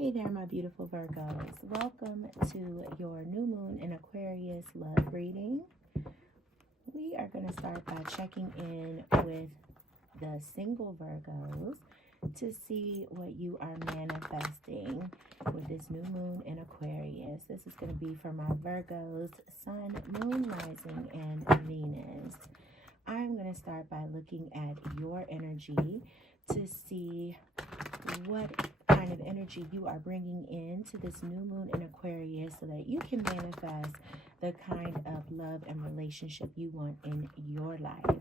Hey there, my beautiful Virgos. Welcome to your new moon in Aquarius love reading. We are going to start by checking in with the single Virgos to see what you are manifesting with this new moon in Aquarius. This is going to be for my Virgos, Sun, Moon, Rising, and Venus. I'm going to start by looking at your energy to see what kind of energy you are bringing into this new moon in Aquarius so that you can manifest the kind of love and relationship you want in your life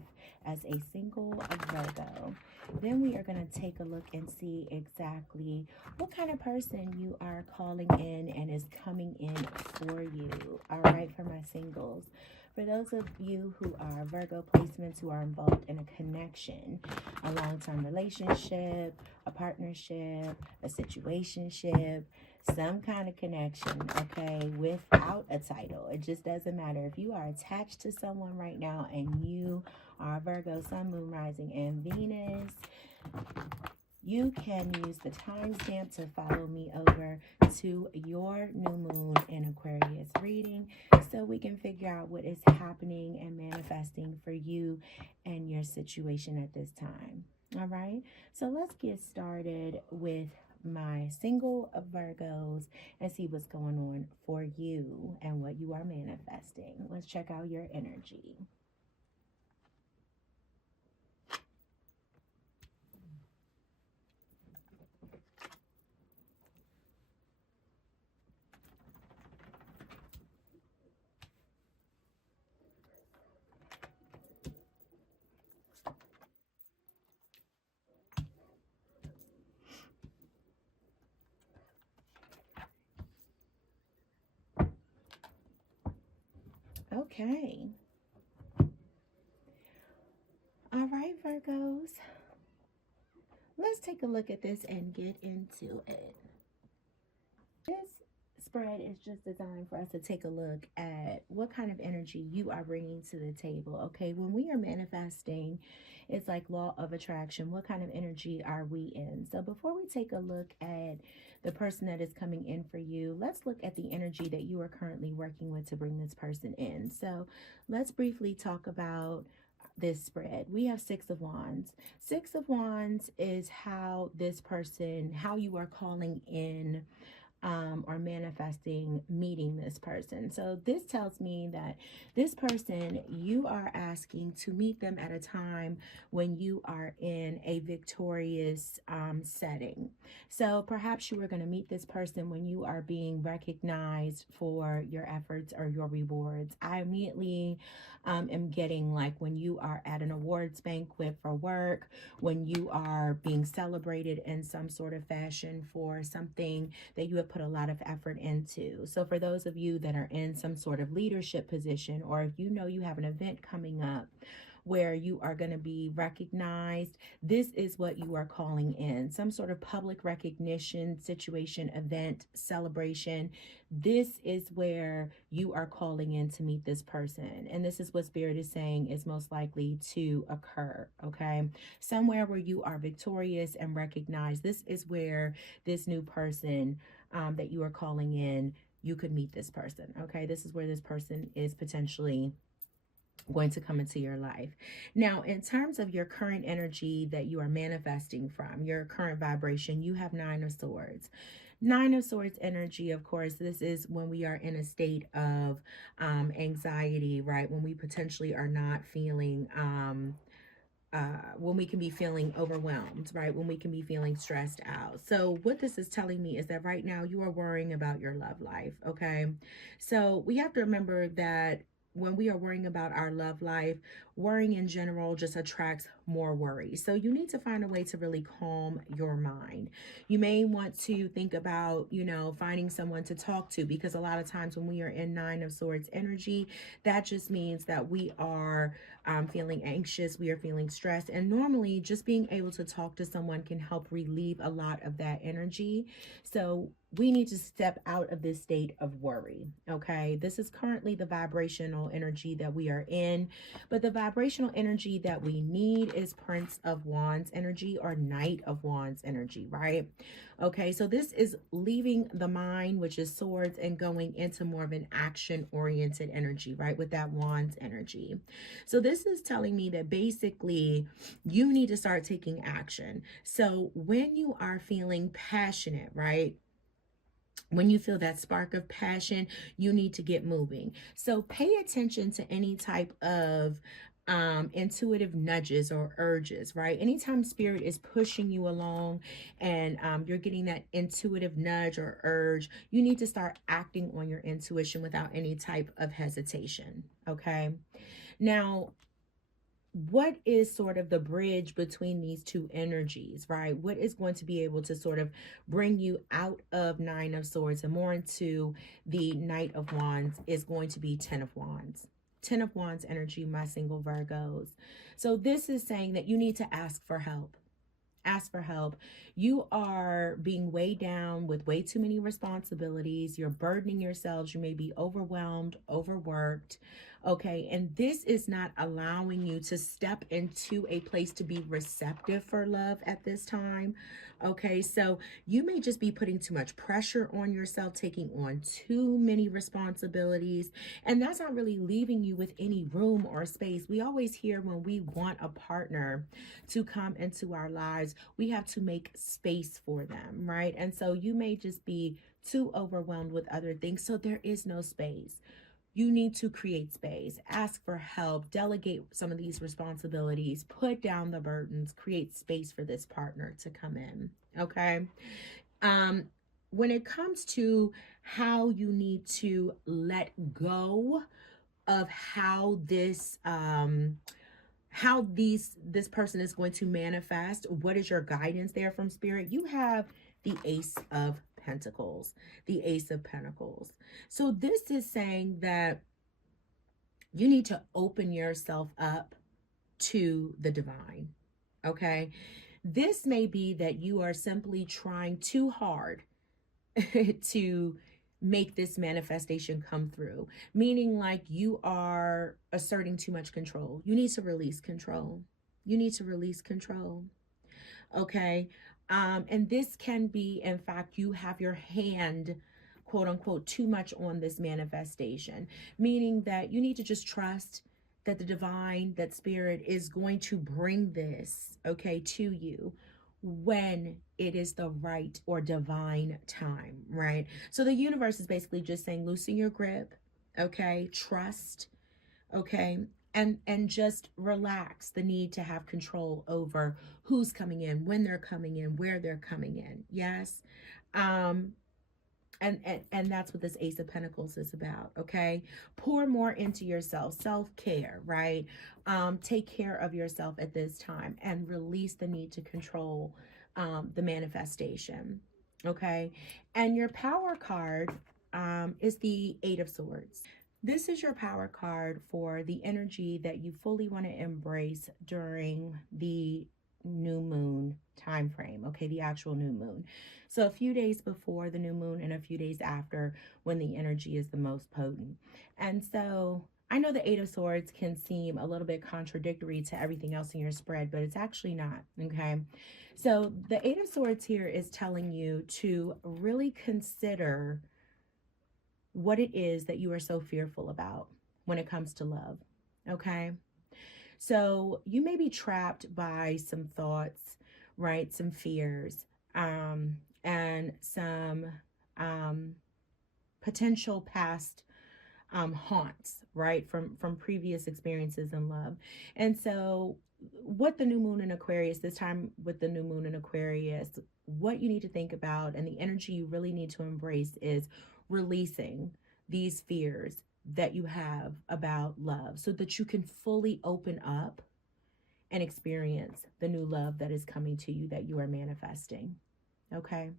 as a single Virgo. Then we are going to take a look and see exactly what kind of person you are calling in and is coming in for you. All right, for my singles. For those of you who are Virgo placements who are involved in a connection, a long-term relationship, a partnership, a situationship, some kind of connection, okay, without a title. It just doesn't matter. If you are attached to someone right now and you are Virgo, Sun, Moon, Rising, and Venus, you can use the timestamp to follow me over to your new moon in Aquarius reading so we can figure out what is happening and manifesting for you and your situation at this time. All right, so let's get started with my single Virgos and see what's going on for you and what you are manifesting. Let's check out your energy. Okay. All right, Virgos. Let's take a look at this and get into it. This spread is just designed for us to take a look at what kind of energy you are bringing to the table. Okay, when we are manifesting, it's like law of attraction. What kind of energy are we in? So before we take a look at the person that is coming in for you, let's look at the energy that you are currently working with to bring this person in. So let's briefly talk about this spread. We have Six of Wands. Six of Wands is how this person, how you are calling in or manifesting meeting this person. So this tells me that this person, you are asking to meet them at a time when you are in a victorious setting. So perhaps you are going to meet this person when you are being recognized for your efforts or your rewards. I immediately am getting like when you are at an awards banquet for work, when you are being celebrated in some sort of fashion for something that you have put a lot of effort into. So for those of you that are in some sort of leadership position, or if you know you have an event coming up where you are going to be recognized, this is what you are calling in. Some sort of public recognition situation, event, celebration. This is where you are calling in to meet this person. And this is what Spirit is saying is most likely to occur, okay? Somewhere where you are victorious and recognized. This is where this new person that you are calling in, you could meet this person, okay? This is where this person is potentially going to come into your life. Now, in terms of your current energy that you are manifesting from, your current vibration, you have Nine of Swords. Nine of Swords energy, of course, this is when we are in a state of anxiety, right? When we potentially are not feeling when we can be feeling overwhelmed, right? When we can be feeling stressed out. So what this is telling me is that right now you are worrying about your love life, okay? So we have to remember that when we are worrying about our love life, worrying in general just attracts more worry. So you need to find a way to really calm your mind. You may want to think about, you know, finding someone to talk to, because a lot of times when we are in Nine of Swords energy, that just means that we are feeling anxious, we are feeling stressed. And normally just being able to talk to someone can help relieve a lot of that energy. So we need to step out of this state of worry, okay? This is currently the vibrational energy that we are in, but the vibrational energy that we need is Prince of Wands energy or Knight of Wands energy, right? Okay, so this is leaving the mind, which is swords, and going into more of an action-oriented energy, right? With that Wands energy. So this is telling me that basically you need to start taking action. So when you are feeling passionate, right? When you feel that spark of passion, you need to get moving. So pay attention to any type of intuitive nudges or urges, right? Anytime spirit is pushing you along and you're getting that intuitive nudge or urge, you need to start acting on your intuition without any type of hesitation, okay? Now, what is sort of the bridge between these two energies, right? What is going to be able to sort of bring you out of Nine of Swords and more into the Knight of Wands is going to be Ten of Wands. Ten of Wands energy, my single Virgos. So this is saying that you need to ask for help. Ask for help. You are being weighed down with way too many responsibilities. You're burdening yourselves. You may be overwhelmed, overworked. Okay. And this is not allowing you to step into a place to be receptive for love at this time. Okay. So you may just be putting too much pressure on yourself, taking on too many responsibilities. And that's not really leaving you with any room or space. We always hear when we want a partner to come into our lives, we have to make space for them, right? And so you may just be too overwhelmed with other things. So there is no space. You need to create space, ask for help, delegate some of these responsibilities, put down the burdens, create space for this partner to come in, okay? When it comes to how you need to let go of how this this person is going to manifest, what is your guidance there from spirit? You have the Ace of Pentacles, the Ace of Pentacles. So this is saying that you need to open yourself up to the divine, okay? This may be that you are simply trying too hard to make this manifestation come through, meaning like you are asserting too much control. You need to release control. You need to release control. Okay. And this can be, in fact, you have your hand, quote unquote, too much on this manifestation, meaning that you need to just trust that the divine, that spirit is going to bring this, okay, to you when it is the right or divine time, right? So the universe is basically just saying, loosen your grip, okay, trust, okay, and just relax the need to have control over who's coming in, when they're coming in, where they're coming in. Yes. And that's what this Ace of Pentacles is about, okay? Pour more into yourself, self-care, right? Take care of yourself at this time and release the need to control the manifestation, okay? And your power card is the Eight of Swords. This is your power card for the energy that you fully want to embrace during the new moon time frame, okay, the actual new moon. So a few days before the new moon and a few days after, when the energy is the most potent. And so I know the Eight of Swords can seem a little bit contradictory to everything else in your spread, but it's actually not, okay? So the Eight of Swords here is telling you to really consider what it is that you are so fearful about when it comes to love, okay? So you may be trapped by some thoughts, right? Some fears, and some potential past haunts, right? From previous experiences in love. And so what the new moon in Aquarius, this time with the new moon in Aquarius, what you need to think about and the energy you really need to embrace is releasing these fears that you have about love so that you can fully open up and experience the new love that is coming to you, that you are manifesting. Okay.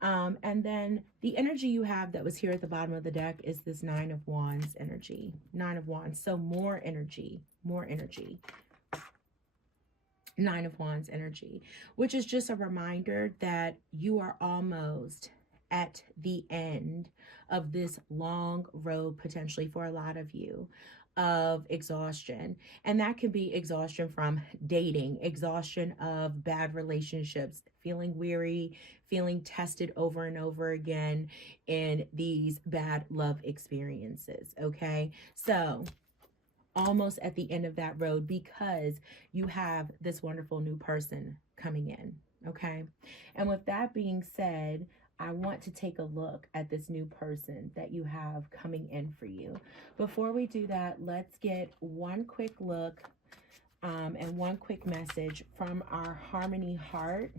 And then the energy you have that was here at the bottom of the deck is this Nine of Wands energy. Nine of Wands. So more energy, more energy. Nine of Wands energy, which is just a reminder that you are almost at the end of this long road, potentially for a lot of you, of exhaustion. And that can be exhaustion from dating, exhaustion of bad relationships, feeling weary, feeling tested over and over again in these bad love experiences. Okay. So, almost at the end of that road because you have this wonderful new person coming in. Okay. And with that being said, I want to take a look at this new person that you have coming in for you. Before we do that, let's get one quick look and one quick message from our Harmony Heart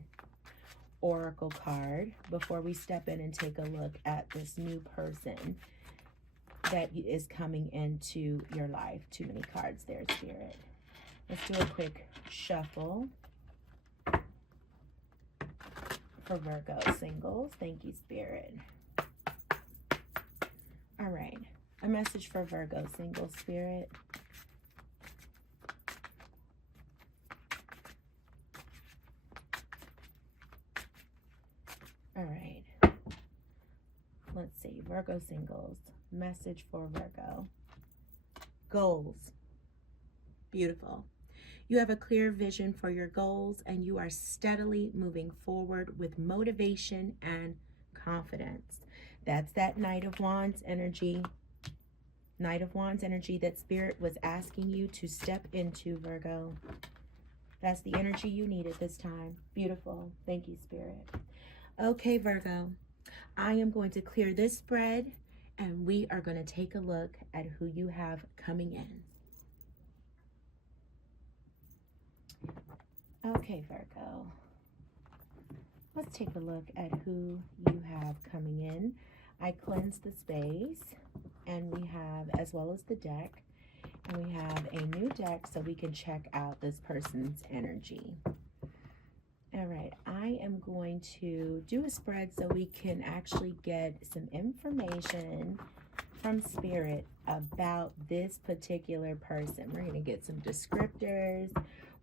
Oracle card before we step in and take a look at this new person that is coming into your life. Too many cards there, Spirit. Let's do a quick shuffle for Virgo singles. Thank you, Spirit. All right. A message for Virgo singles, Spirit. All right. Let's see. Virgo singles. Message for Virgo. Goals. Beautiful. You have a clear vision for your goals and you are steadily moving forward with motivation and confidence. That's that Knight of Wands energy. Knight of Wands energy that Spirit was asking you to step into, Virgo. That's the energy you needed this time. Beautiful. Thank you, Spirit. Okay, Virgo. I am going to clear this spread and we are going to take a look at who you have coming in. Okay, Virgo. Let's take a look at who you have coming in. I cleansed the space and we have, as well as the deck, and we have a new deck so we can check out this person's energy. All right, I am going to do a spread so we can actually get some information from Spirit about this particular person. We're going to get some descriptors.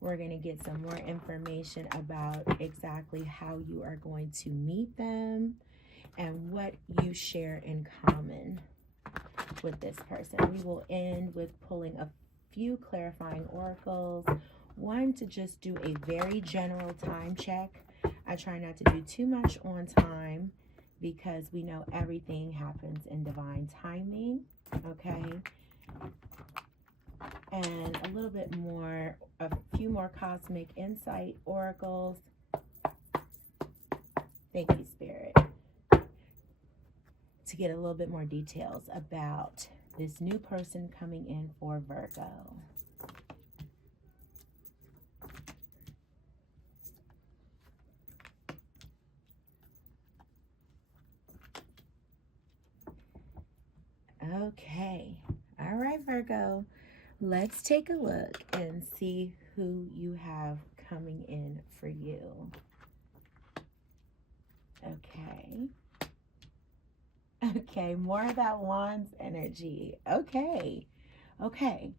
We're going to get some more information about exactly how you are going to meet them and what you share in common with this person. We will end with pulling a few clarifying oracles. One to just do a very general time check. I try not to do too much on time because we know everything happens in divine timing, okay? And a little bit more, a few more cosmic insight oracles. Thank you, Spirit. To get a little bit more details about this new person coming in for Virgo. Okay. All right, Virgo. Let's take a look and see who you have coming in for you. Okay. Okay, more of that Wands energy. Okay. Okay.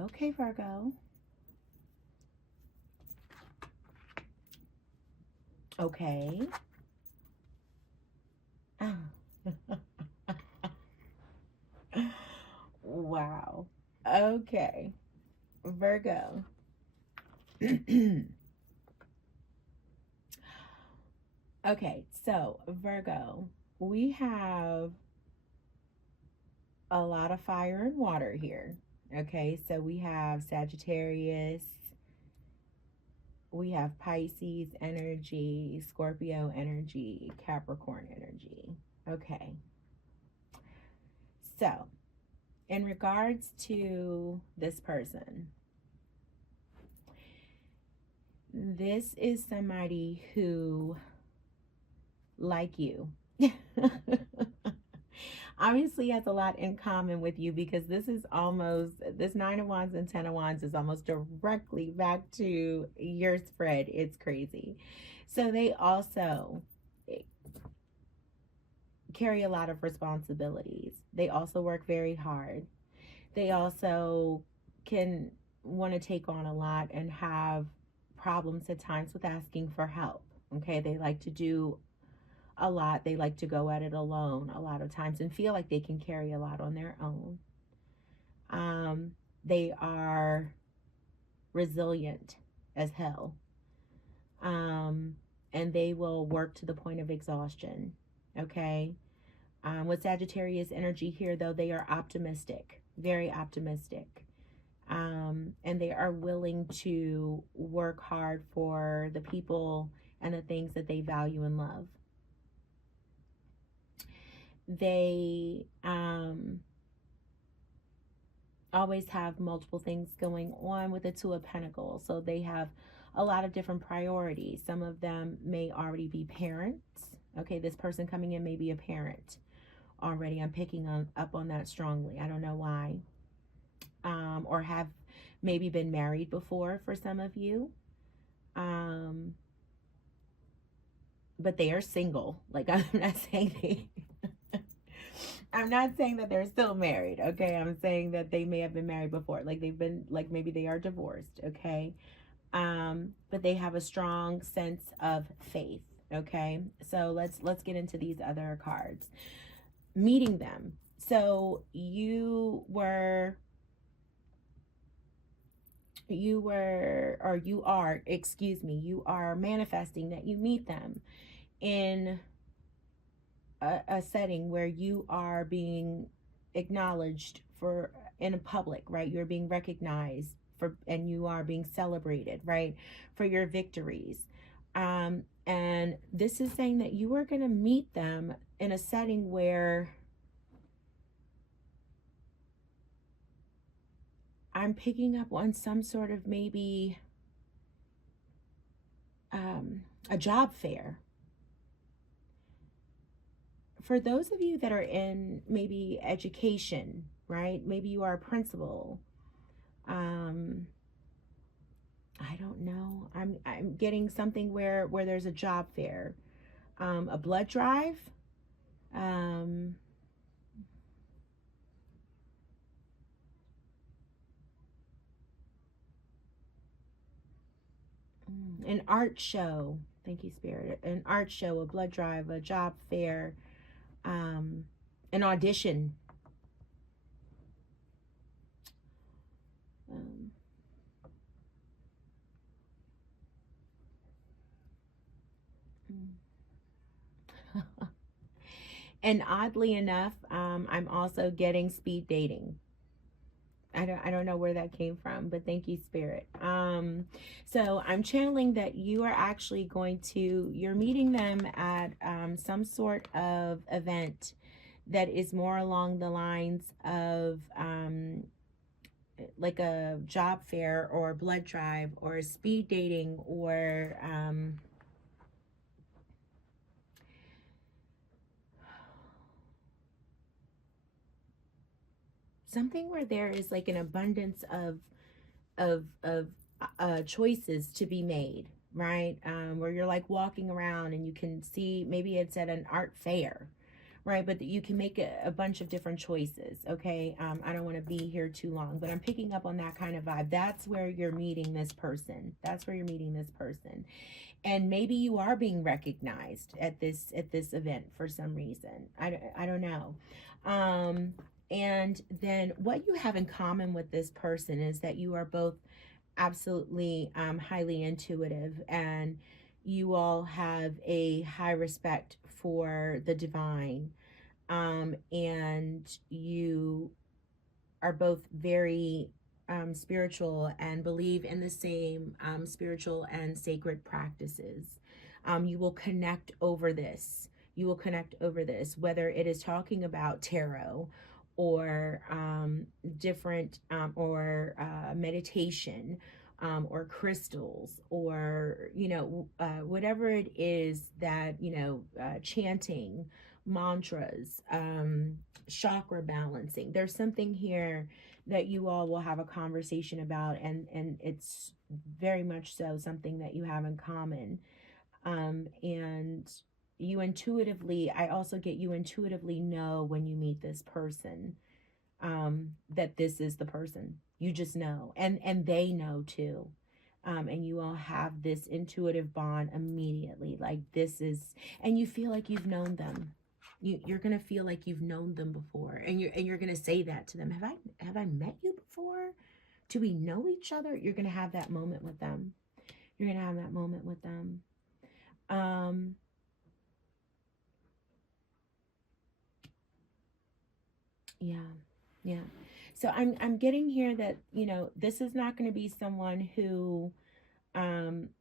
Okay, Virgo. Okay. Wow. Okay. Virgo. Okay, so Virgo, we have a lot of fire and water here. Okay, so we have Sagittarius, we have Pisces energy, Scorpio energy, Capricorn energy. Okay. So, in regards to this person, this is somebody who, like you, obviously has a lot in common with you because this is almost, this Nine of Wands and Ten of Wands is almost directly back to your spread. It's crazy. So they also carry a lot of responsibilities. They also work very hard. They also can want to take on a lot and have problems at times with asking for help. Okay, they like to do a lot. They like to go at it alone a lot of times and feel like they can carry a lot on their own. They are resilient as hell. And they will work to the point of exhaustion. Okay. With Sagittarius energy here, though, they are optimistic, very optimistic. And they are willing to work hard for the people and the things that they value and love. They always have multiple things going on with the Two of Pentacles. So they have a lot of different priorities. Some of them may already be parents. Okay, this person coming in may be a parent already. I'm picking up on that strongly. I don't know why. Or have maybe been married before for some of you. But they are single. Like, I'm not saying I'm not saying that they're still married, okay? I'm saying that they may have been married before. Like, they've been, like, maybe they are divorced, okay? But they have a strong sense of faith, okay? So let's get into these other cards. Meeting them. So you are, excuse me, you are manifesting that you meet them in a setting where you are being acknowledged for in a public, right? You're being recognized for, and you are being celebrated, right, for your victories. And this is saying that you are going to meet them in a setting where I'm picking up on some sort of maybe a job fair. For those of you that are in maybe education, right? Maybe you are a principal. I don't know. I'm getting something where there's a job fair, a blood drive. An art show. Thank you, Spirit. An art show, a blood drive, a job fair, an audition. And oddly enough, I'm also getting speed dating. I don't know where that came from, but thank you, Spirit. So I'm channeling that you are actually you're meeting them at some sort of event that is more along the lines of like a job fair or blood drive or speed dating or something where there is like an abundance of choices to be made, right? Where you're like walking around and you can see, maybe it's at an art fair, right? But you can make a bunch of different choices, okay? I don't want to be here too long, but I'm picking up on that kind of vibe. That's where you're meeting this person. That's where you're meeting this person. And maybe you are being recognized at this event for some reason. I don't know. And then what you have in common with this person is that you are both absolutely highly intuitive, and you all have a high respect for the divine, and you are both very spiritual and believe in the same spiritual and sacred practices. You will connect over this. You will connect over this, whether it is talking about tarot or different or meditation or crystals, or whatever it is that chanting, mantras, chakra balancing. There's something here that you all will have a conversation about, and it's very much so something that you have in common. And you intuitively, I also get you intuitively know when you meet this person that this is the person. You just know, and they know too. and you all have this intuitive bond immediately. Like this is, and you feel like you've known them. You're gonna feel like you've known them before, and you're gonna say that to them. Have I met you before? Do we know each other? You're gonna have that moment with them. You're gonna have that moment with them. Yeah. So I'm getting here that, you know, this is not going to be someone who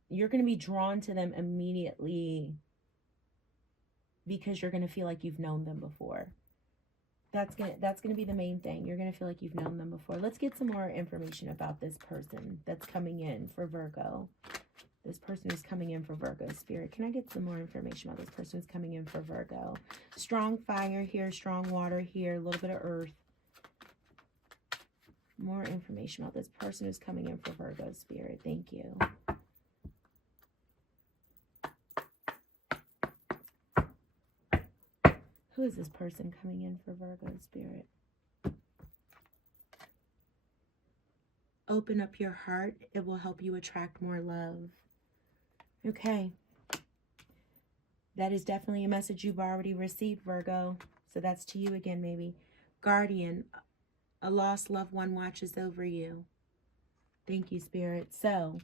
you're going to be drawn to them immediately because you're going to feel like you've known them before. That's gonna be the main thing. You're gonna feel like you've known them before. Let's get some more information about this person that's coming in for Virgo. This person who's coming in for Virgo, Spirit. Can I get some more information about this person who's coming in for Virgo? Strong fire here, strong water here, a little bit of earth. More information about this person who's coming in for Virgo, Spirit. Thank you. Who is this person coming in for Virgo, Spirit? Open up your heart. It will help you attract more love. Okay. That is definitely a message you've already received, Virgo. So that's to you again, maybe. Guardian, a lost loved one watches over you. Thank you, Spirit. So,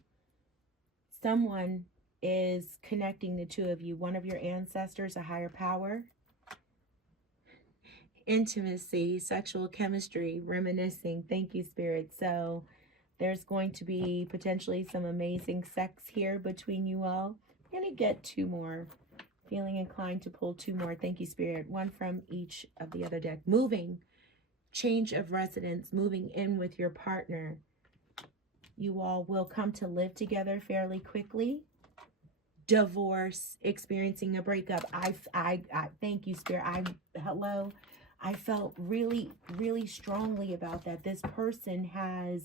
someone is connecting the two of you. One of your ancestors, a higher power. Intimacy, sexual chemistry, reminiscing. Thank you, Spirit. So there's going to be potentially some amazing sex here between you all. I'm going to get two more. Feeling inclined to pull two more. Thank you, Spirit. One from each of the other deck. Moving. Change of residence. Moving in with your partner. You all will come to live together fairly quickly. Divorce. Experiencing a breakup. I thank you, Spirit. Hello. I felt really, really strongly about that. This person has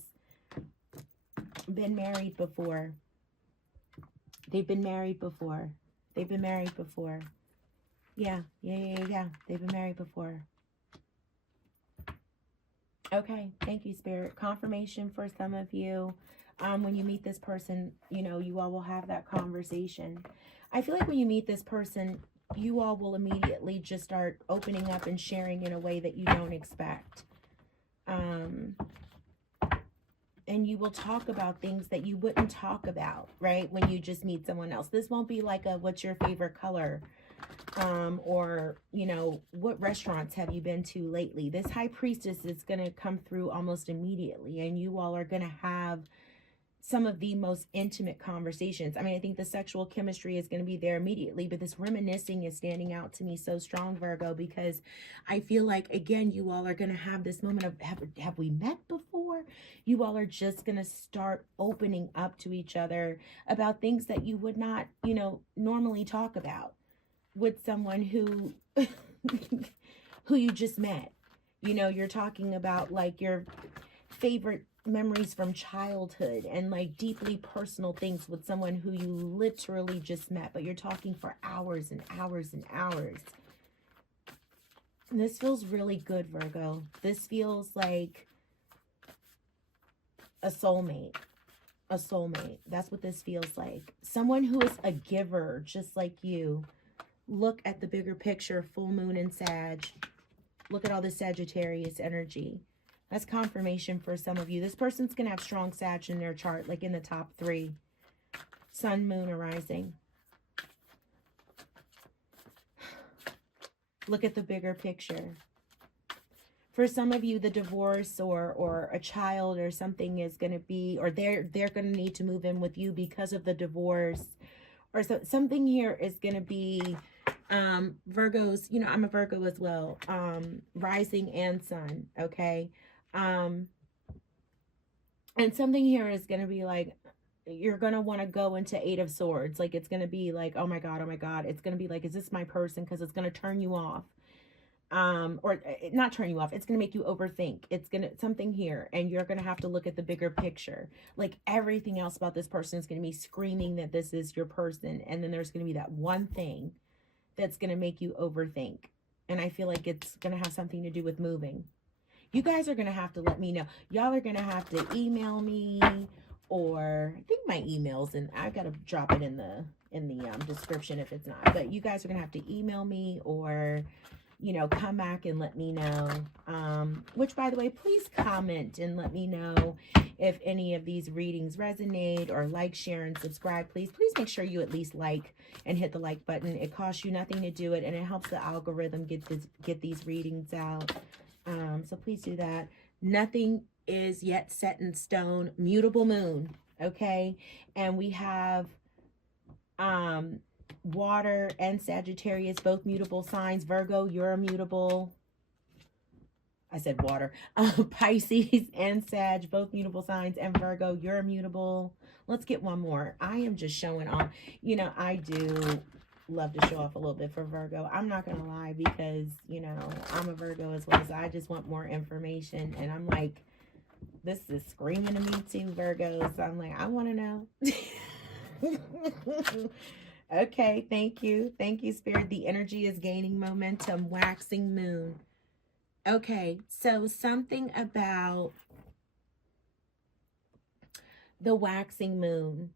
been married before. They've been married before. They've been married before. Yeah. They've been married before. Okay. Thank you, Spirit. Confirmation for some of you. When you meet this person, you know, you all will have that conversation. I feel like when you meet this person, you all will immediately just start opening up and sharing in a way that you don't expect. And you will talk about things that you wouldn't talk about, right? When you just meet someone else. This won't be like a, what's your favorite color? Or, you know, what restaurants have you been to lately? This high priestess is going to come through almost immediately. And you all are going to have some of the most intimate conversations. I mean, I think the sexual chemistry is going to be there immediately, but this reminiscing is standing out to me so strong, Virgo, because I feel like, again, you all are going to have this moment of, have we met before? You all are just going to start opening up to each other about things that you would not, you know, normally talk about with someone who, who you just met. You know, you're talking about like your favorite memories from childhood and like deeply personal things with someone who you literally just met, but you're talking for hours and hours and hours. And this feels really good, Virgo. This feels like a soulmate. A soulmate. That's what this feels like. Someone who is a giver, just like you. Look at the bigger picture, full moon and Sag. Look at all the Sagittarius energy. That's confirmation for some of you. This person's going to have strong Sag in their chart, like in the top 3. Sun, moon, or rising. Look at the bigger picture. For some of you, the divorce or a child or something is going to be, or they're going to need to move in with you because of the divorce. Or so, something here is going to be, Virgos, you know, I'm a Virgo as well. Rising and sun, okay? And something here is going to be like, you're going to want to go into 8 of Swords. Like, it's going to be like, oh my God. It's going to be like, is this my person? Because it's going to turn you off. Or not turn you off. It's going to make you overthink. It's going to, something here. And you're going to have to look at the bigger picture. Like, everything else about this person is going to be screaming that this is your person. And then there's going to be that one thing that's going to make you overthink. And I feel like it's going to have something to do with moving. You guys are going to have to let me know. Y'all are going to have to email me or I think my email's, and I've got to drop it in the description if it's not. But you guys are gonna have to email me, or you know, come back and let me know. Which, by the way, please comment and let me know if any of these readings resonate, or like, share, and subscribe. Please make sure you at least like and hit the like button. It costs you nothing to do it, and it helps the algorithm get these readings out. So please do that. Nothing is yet set in stone. Mutable moon, okay? And we have water and Sagittarius, both mutable signs. Virgo, you're immutable. I said water. Pisces and Sag, both mutable signs. And Virgo, you're immutable. Let's get one more. I am just showing off. You know, I do love to show off a little bit for Virgo. I'm not going to lie, because, you know, I'm a Virgo as well. So I just want more information. And I'm like, this is screaming to me too, Virgo. So I'm like, I want to know. Okay, thank you. Thank you, Spirit. The energy is gaining momentum. Waxing moon. Okay, so something about the waxing moon.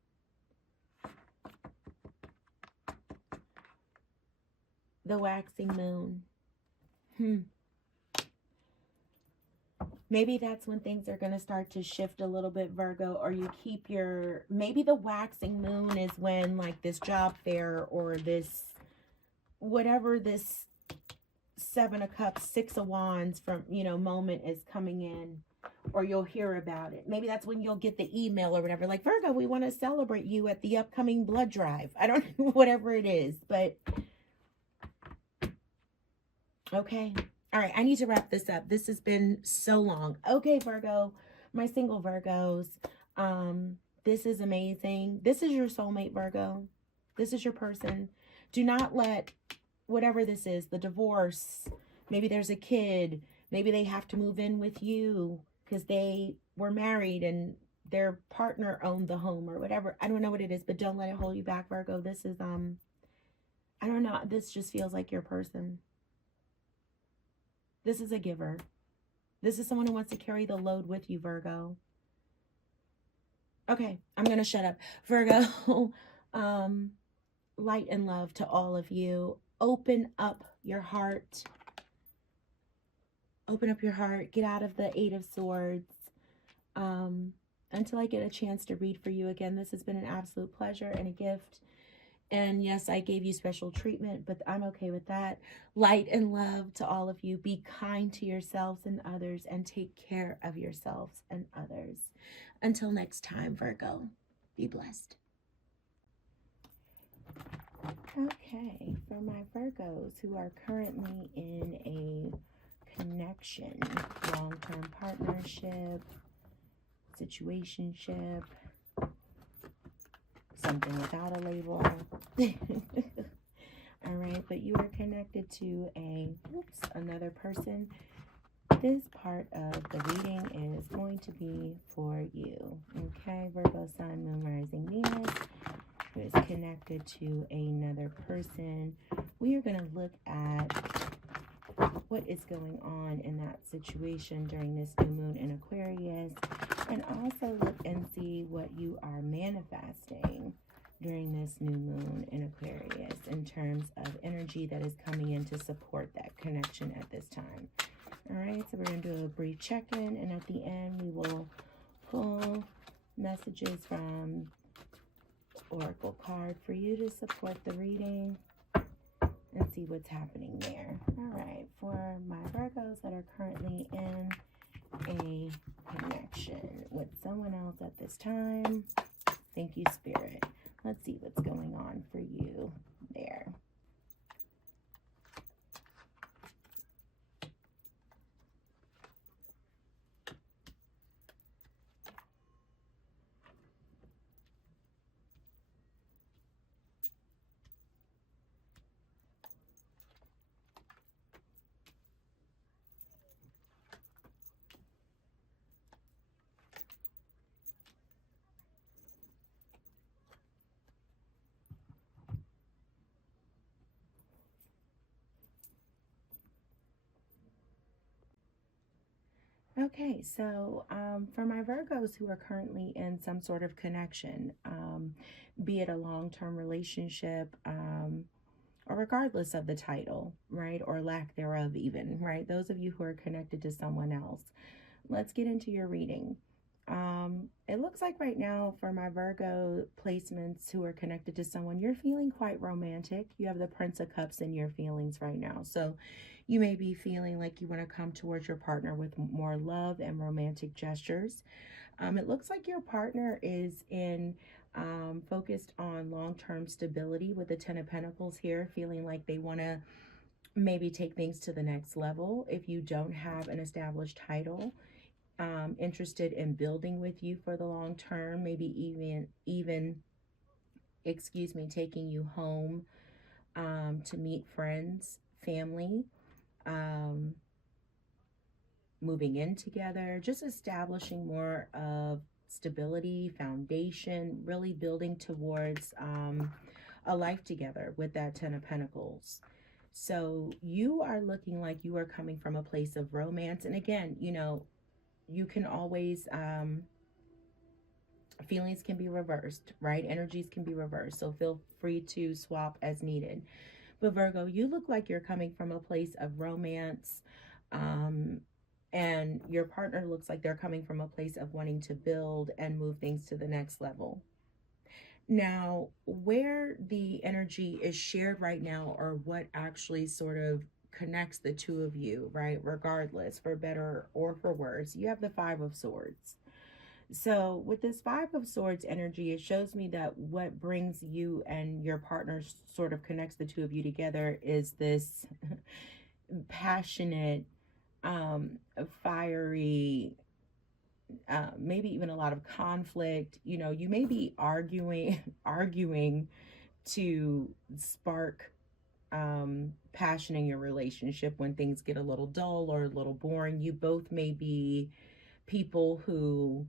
The waxing moon. Maybe that's when things are going to start to shift a little bit, Virgo, or you keep your, maybe the waxing moon is when like this job fair, or this, whatever this 7 of Cups, 6 of Wands from, you know, moment is coming in, or you'll hear about it. Maybe that's when you'll get the email or whatever, like, Virgo, we want to celebrate you at the upcoming blood drive. I don't know, whatever it is, but okay. All right, I need to wrap this up. This has been so long. Okay, Virgo, my single Virgos, this is amazing. This is your soulmate, Virgo. This is your person. Do not let whatever this is, the divorce, maybe there's a kid, maybe they have to move in with you because they were married and their partner owned the home or whatever. I don't know what it is, but don't let it hold you back, Virgo. This is, I don't know. This just feels like your person. This is a giver. This is someone who wants to carry the load with you, Virgo. Okay, I'm going to shut up. Virgo, light and love to all of you. Open up your heart. Open up your heart. Get out of the 8 of Swords. Until I get a chance to read for you again, this has been an absolute pleasure and a gift. And yes, I gave you special treatment, but I'm okay with that. Light and love to all of you. Be kind to yourselves and others, and take care of yourselves and others. Until next time, Virgo, be blessed. Okay, for my Virgos who are currently in a connection, long-term partnership, situationship, something without a label. All right, but you are connected to another person. This part of the reading is going to be for you. Okay, Virgo, Sun, Moon, Rising, Venus, who is connected to another person. We are going to look at what is going on in that situation during this new moon in Aquarius, and also look and see what you are manifesting during this new moon in Aquarius in terms of energy that is coming in to support that connection at this time. All right, so we're going to do a brief check-in, and at the end we will pull messages from Oracle card for you to support the reading and see what's happening there. All right, for my Virgos that are currently in a connection with someone else at this time, thank you, Spirit. Let's see what's going on for you there. Okay, so for my Virgos who are currently in some sort of connection, be it a long-term relationship, or regardless of the title, right, or lack thereof even, right, those of you who are connected to someone else, let's get into your reading. It looks like right now for my Virgo placements who are connected to someone, you're feeling quite romantic. You have the Prince of Cups in your feelings right now. So you may be feeling like you want to come towards your partner with more love and romantic gestures. It looks like your partner is in focused on long-term stability with the Ten of Pentacles here, feeling like they want to maybe take things to the next level. If you don't have an established title, interested in building with you for the long term, maybe even excuse me, taking you home to meet friends, family, um, moving in together, just establishing more of stability, foundation, really building towards a life together with that Ten of Pentacles. So you are looking like you are coming from a place of romance. And again, you know, you can always, feelings can be reversed, right? Energies can be reversed. So feel free to swap as needed. But Virgo, you look like you're coming from a place of romance. And your partner looks like they're coming from a place of wanting to build and move things to the next level. Now, where the energy is shared right now, or what actually sort of connects the two of you, right? Regardless, for better or for worse, you have the Five of Swords. So with this Five of Swords energy, it shows me that what brings you and your partner, sort of connects the two of you together, is this passionate, fiery, maybe even a lot of conflict. You know, you may be arguing to spark passion in your relationship when things get a little dull or a little boring. You both may be people who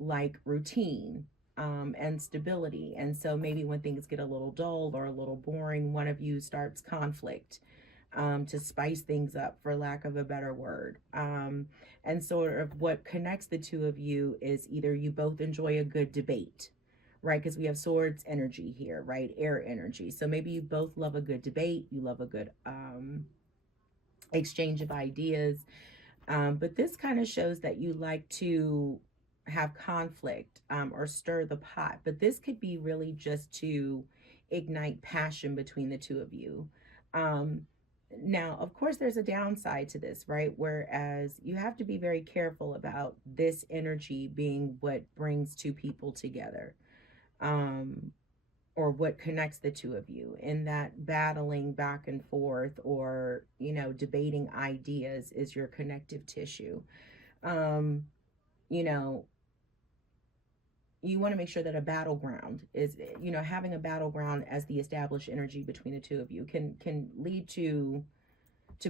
like routine and stability. And so maybe when things get a little dull or a little boring, one of you starts conflict to spice things up, for lack of a better word. And sort of what connects the two of you is either you both enjoy a good debate, right? Because we have swords energy here, right? Air energy. So maybe you both love a good debate. You love a good exchange of ideas. But this kind of shows that you like to have conflict or stir the pot. But this could be really just to ignite passion between the two of you. Now, of course, there's a downside to this, right? Whereas you have to be very careful about this energy being what brings two people together. Or what connects the two of you, in that battling back and forth, or, you know, debating ideas is your connective tissue. You know, you want to make sure that a battleground is, you know, having a battleground as the established energy between the two of you can lead to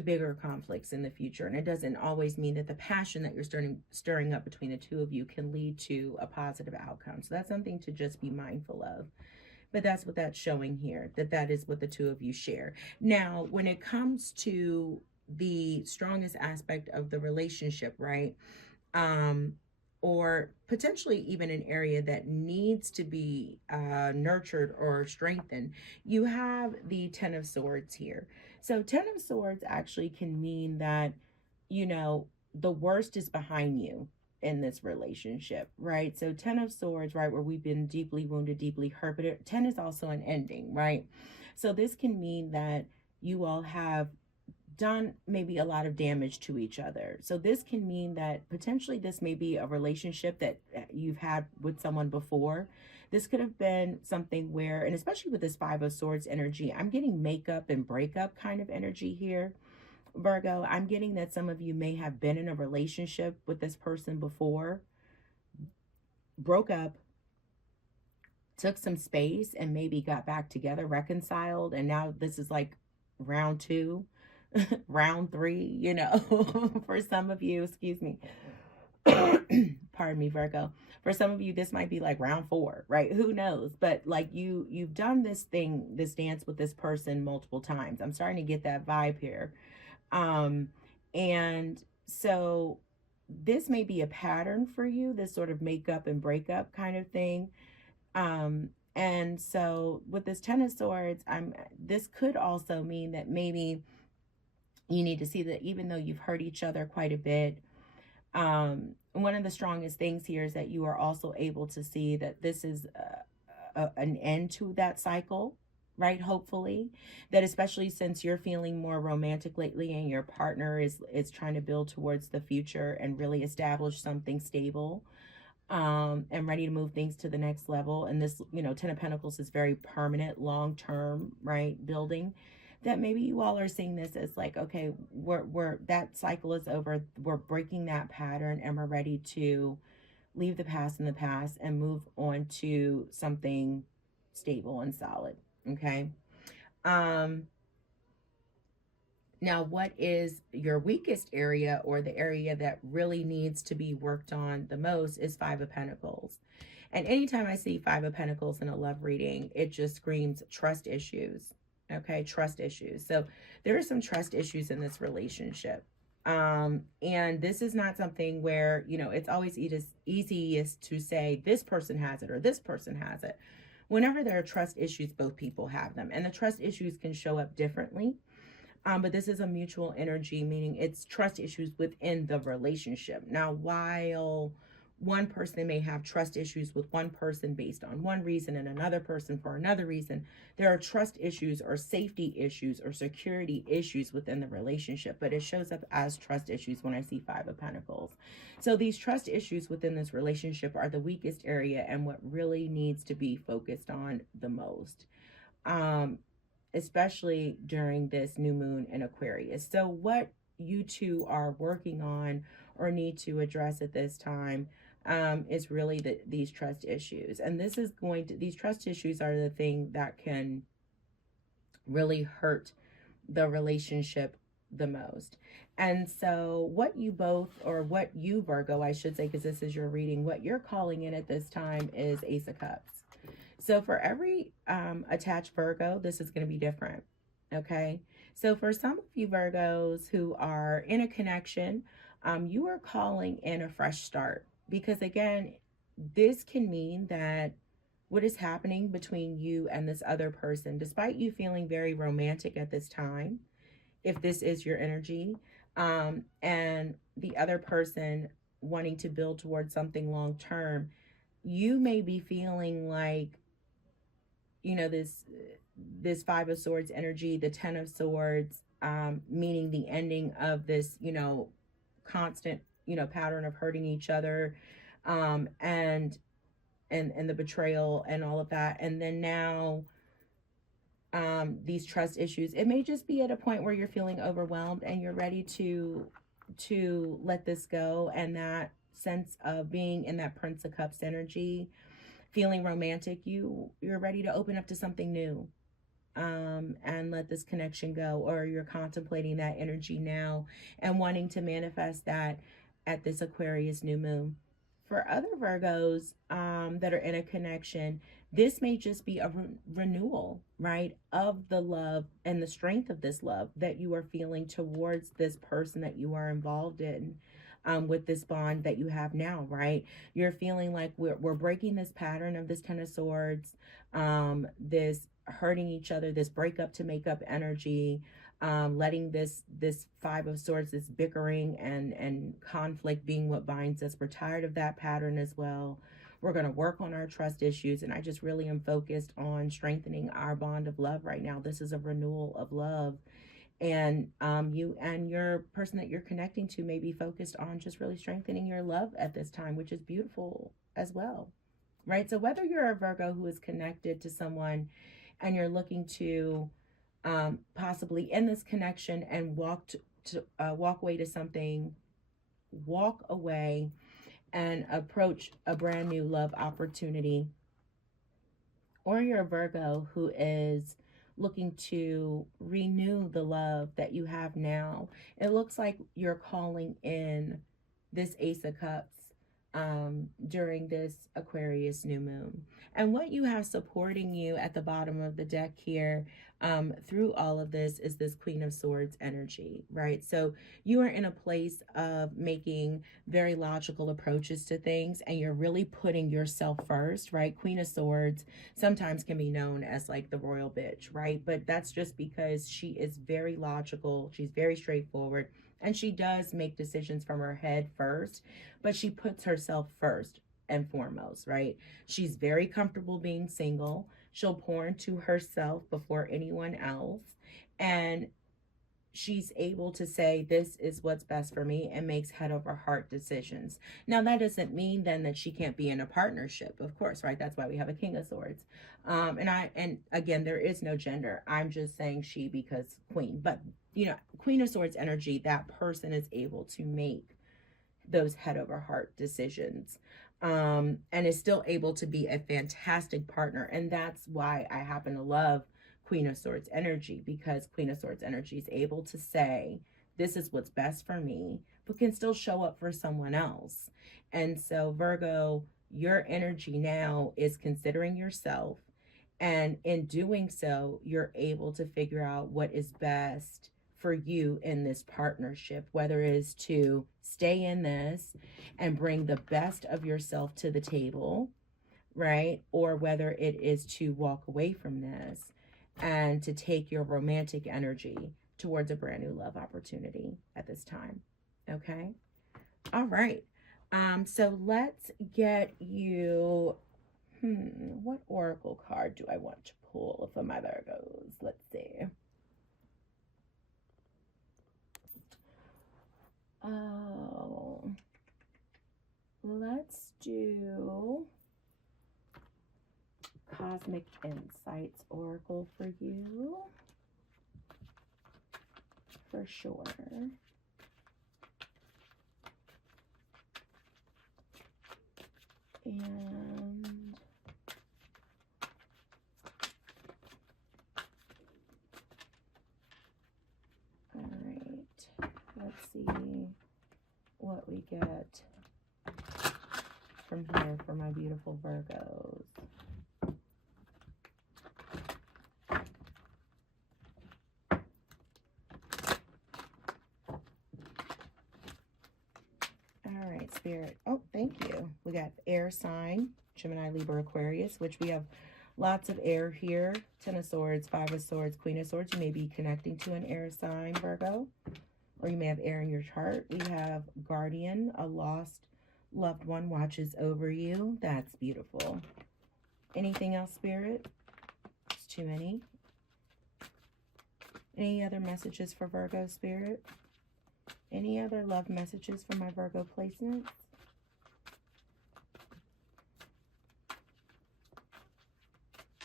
bigger conflicts in the future. And it doesn't always mean that the passion that you're stirring up between the two of you can lead to a positive outcome. So that's something to just be mindful of. But that's what that's showing here, that is what the two of you share. Now, when it comes to the strongest aspect of the relationship, right? Or potentially even an area that needs to be nurtured or strengthened, you have the Ten of Swords here. So Ten of Swords actually can mean that, you know, the worst is behind you in this relationship, right? So Ten of Swords, right, where we've been deeply wounded, deeply hurt, but 10 is also an ending, right? So this can mean that you all have done maybe a lot of damage to each other. So this can mean that potentially this may be a relationship that you've had with someone before. This could have been something where, and especially with this Five of Swords energy, I'm getting makeup and breakup kind of energy here. Virgo, I'm getting that some of you may have been in a relationship with this person before, broke up, took some space, and maybe got back together, reconciled, and now this is like round 2, round 3, you know, for some of you, excuse me. Pardon me, Virgo. For some of you, this might be like round 4, right? Who knows? But like you've done this thing, this dance with this person multiple times. I'm starting to get that vibe here. And so this may be a pattern for you, this sort of makeup and breakup kind of thing. And so with this Ten of Swords, this could also mean that maybe you need to see that even though you've hurt each other quite a bit, one of the strongest things here is that you are also able to see that this is an end to that cycle, right? Hopefully, that especially since you're feeling more romantic lately and your partner is trying to build towards the future and really establish something stable, and ready to move things to the next level. And this, Ten of Pentacles is very permanent, long term, right? Building. That maybe you all are seeing this as like, okay, we're that cycle is over. We're breaking that pattern and we're ready to leave the past in the past and move on to something stable and solid. Okay. Now, what is your weakest area, or the area that really needs to be worked on the most, is Five of Pentacles. And anytime I see Five of Pentacles in a love reading, it just screams trust issues. Okay, trust issues. So there are some trust issues in this relationship. And this is not something where, it's always easiest to say this person has it or this person has it. Whenever there are trust issues, both people have them. And the trust issues can show up differently. But this is a mutual energy, meaning it's trust issues within the relationship. Now, while one person may have trust issues with one person based on one reason and another person for another reason, there are trust issues or safety issues or security issues within the relationship, but it shows up as trust issues when I see Five of Pentacles. So these trust issues within this relationship are the weakest area and what really needs to be focused on the most. Especially during this new moon in Aquarius. So what you two are working on or need to address at this time is really these trust issues. And these trust issues are the thing that can really hurt the relationship the most. And so what you Virgo, I should say, because this is your reading, what you're calling in at this time is Ace of Cups. So for every attached Virgo, this is going to be different, okay? So for some of you Virgos who are in a connection, you are calling in a fresh start. Because again, this can mean that what is happening between you and this other person, despite you feeling very romantic at this time, if this is your energy, and the other person wanting to build towards something long term, you may be feeling like, this Five of Swords energy, the Ten of Swords, meaning the ending of this, constant, pattern of hurting each other, and the betrayal and all of that. And then now, these trust issues, it may just be at a point where you're feeling overwhelmed and you're ready to let this go. And that sense of being in that Prince of Cups energy, feeling romantic, you're ready to open up to something new, and let this connection go, or you're contemplating that energy now and wanting to manifest that at this Aquarius new moon. For other Virgos that are in a connection, this may just be a renewal, right, of the love and the strength of this love that you are feeling towards this person that you are involved in. With this bond that you have now, right? You're feeling like we're breaking this pattern of this Ten of Swords, this hurting each other, this breakup to make up energy, letting this Five of Swords, this bickering and conflict being what binds us. We're tired of that pattern as well. We're going to work on our trust issues, and I just really am focused on strengthening our bond of love right now. This is a renewal of love. And you and your person that you're connecting to may be focused on just really strengthening your love at this time, which is beautiful as well, right? So whether you're a Virgo who is connected to someone and you're looking to possibly end this connection and walk away and approach a brand new love opportunity, or you're a Virgo who is looking to renew the love that you have now, it looks like you're calling in this Ace of Cups during this Aquarius new moon. And what you have supporting you at the bottom of the deck here through all of this is this Queen of Swords energy, right? So you are in a place of making very logical approaches to things, and you're really putting yourself first, right? Queen of Swords sometimes can be known as like the royal bitch, right? But that's just because she is very logical, she's very straightforward, and she does make decisions from her head first, but she puts herself first and foremost, right? She's very comfortable being single. She'll pour into herself before anyone else. And she's able to say, this is what's best for me, and makes head over heart decisions. Now, that doesn't mean then that she can't be in a partnership, of course, right? That's why we have a King of Swords. And again, there is no gender. I'm just saying she because queen. But, you know, Queen of Swords energy, that person is able to make those head over heart decisions, and is still able to be a fantastic partner. And that's why I happen to love Queen of Swords energy, because Queen of Swords energy is able to say, this is what's best for me, but can still show up for someone else. And so Virgo, your energy now is considering yourself, and in doing so, you're able to figure out what is best for you in this partnership, whether it is to stay in this and bring the best of yourself to the table, right? Or whether it is to walk away from this and to take your romantic energy towards a brand new love opportunity at this time. Okay. All right. So let's get you, what oracle card do I want to pull for my Virgos? Let's see. Oh, let's do Cosmic Insights Oracle for you, for sure. And all right, let's see what we get from here for my beautiful Virgos. All right, Spirit. Oh, thank you. We got air sign, Gemini, Libra, Aquarius, which we have lots of air here. 10 of Swords, 5 of Swords, Queen of Swords. You may be connecting to an air sign, Virgo, or you may have air in your chart. We have Guardian, a lost loved one watches over you. That's beautiful. Anything else, Spirit? It's too many. Any other messages for Virgo, Spirit? Any other love messages for my Virgo placements?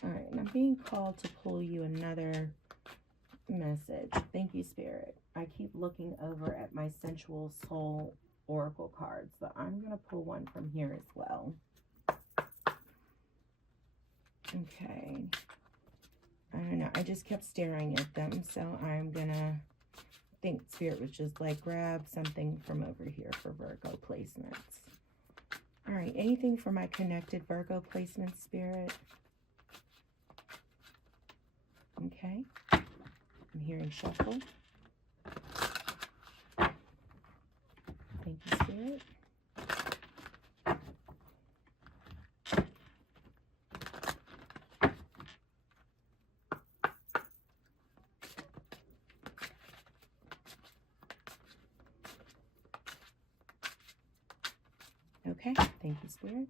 All right, and I'm being called to pull you another message. Thank you, Spirit. I keep looking over at my Sensual Soul Oracle cards, but I'm going to pull one from here as well. Okay. I don't know. I just kept staring at them, so I'm going to think Spirit was just like, grab something from over here for Virgo placements. All right. Anything for my connected Virgo placements, Spirit? Okay. I'm hearing shuffle. Thank you, Spirit. Okay, thank you, Spirit.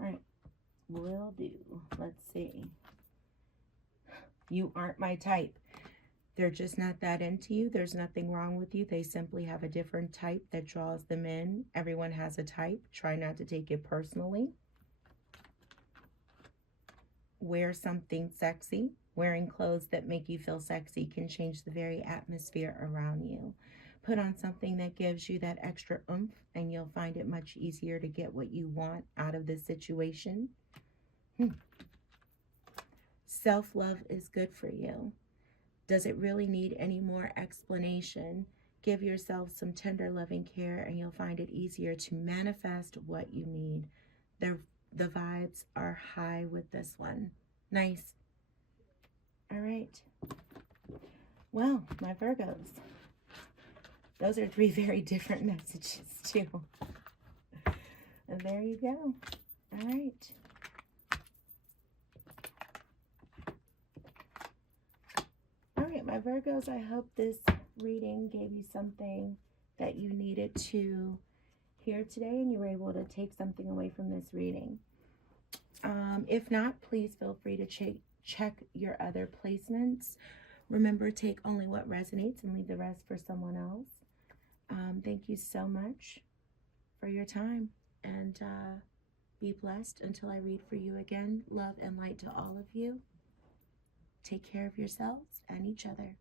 All right, will do. Let's see. You aren't my type. They're just not that into you. There's nothing wrong with you. They simply have a different type that draws them in. Everyone has a type. Try not to take it personally. Wear something sexy. Wearing clothes that make you feel sexy can change the very atmosphere around you. Put on something that gives you that extra oomph, and you'll find it much easier to get what you want out of this situation. Self-love is good for you. Does it really need any more explanation? Give yourself some tender, loving care, and you'll find it easier to manifest what you need. The vibes are high with this one. Nice. All right. Well, my Virgos, those are 3 very different messages too. And there you go. All right. All right, my Virgos, I hope this reading gave you something that you needed to hear today and you were able to take something away from this reading. If not, please feel free to check your other placements. Remember, take only what resonates and leave the rest for someone else. Thank you so much for your time, and be blessed until I read for you again. Love and light to all of you. Take care of yourselves and each other.